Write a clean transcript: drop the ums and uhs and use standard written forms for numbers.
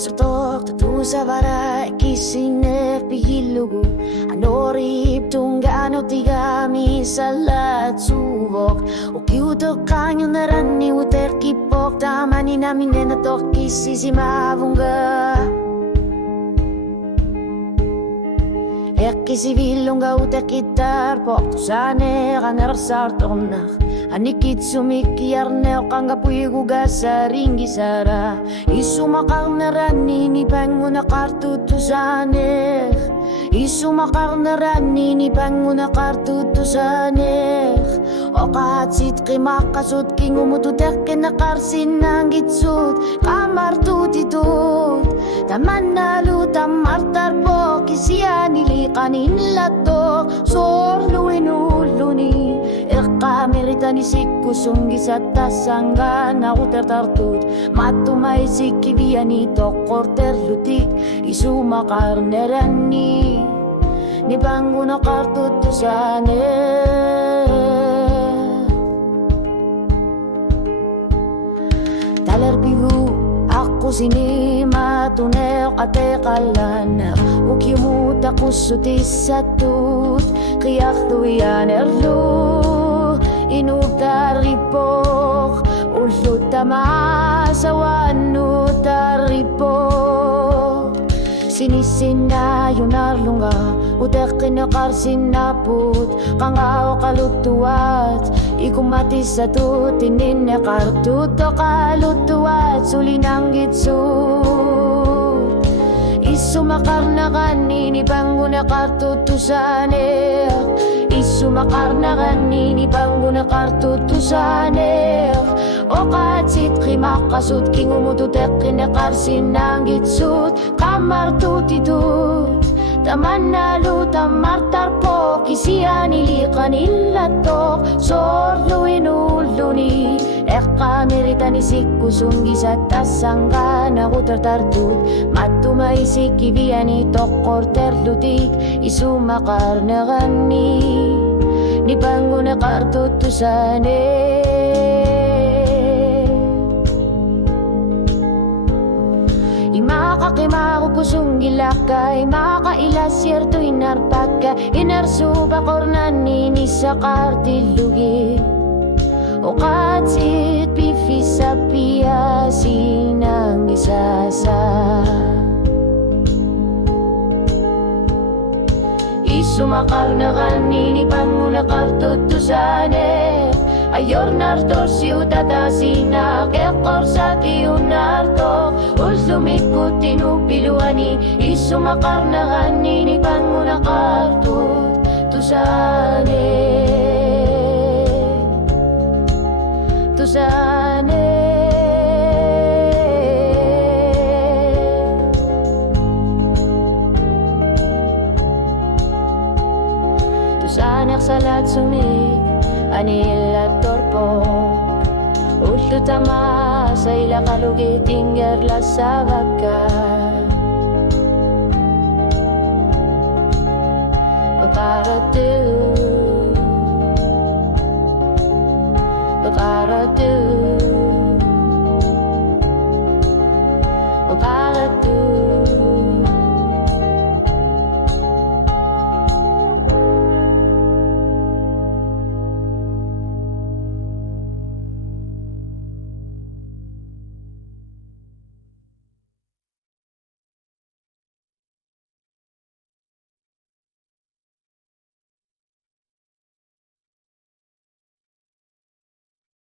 sortok tu savara kisine pihilugu anorip tunggano tigami salat subok ukiuto kanyo narani uter kipok tamani namin na toki sisimavunga Ekki sivilunga uter kitar pok sane kaner sartonah Anikit sumiki arneo kanga puigu gasa ringi sara Isuma karnerani ni panguna kartutusane Isuma karnerani ni panguna kartutusane Okat sit kimakasut kingumutu tekke na karsin nang gitsut Kamar tutitut Taman na lutam martar po Kisiya nilikanin latok Sorluin uluni Kamerita ni sikku sunggi satta sanggan aku tertartut matu mai sikki via ni tokor terlutik isuma karnerani ni banguno kartutusane talerpihu aku sini matunel kate kalana ukimuta kusutis satut kiyak tuyan erlu Inutaripok Ulutamasawan utaripok Sinisinayo narlunga Utek kinakar sinaput Kangao kalutuat Ikumati sa tutinin na kartuto kalutuat Sulinang gitsut Isumakar na kanini Panguna kartutusanek Isumakar na kanini Panguna kartutusanek Okat sit kimakasut Kingumututek kinakarsin ng gitsut Kamar tutitut Taman na lutam martar po Kisiya nilikan ilatok Sorluin uluni Eka merita ni sikku sunggi sa tasanggan Aku tertartut Matumay sikibian ni tokor terlutik Isumakar na kani Ni panguna kartutusane Imakakimako pusong gilakay Makailas sierto inarpaka Inarsuba kornani ni sa kartilugi O katsit pifisa piyasin ang isasa Isumakar na kanini panguna kartutusane Ayor narto siudatasina Kekor sa tiunarto Ulsumikut tinupiluani Isumakar na kanini panguna kartutusane Tusane Tusanek salat sumik Anil at torpo Ultutama sa ila kalugiting gerla sa baka Bakaratu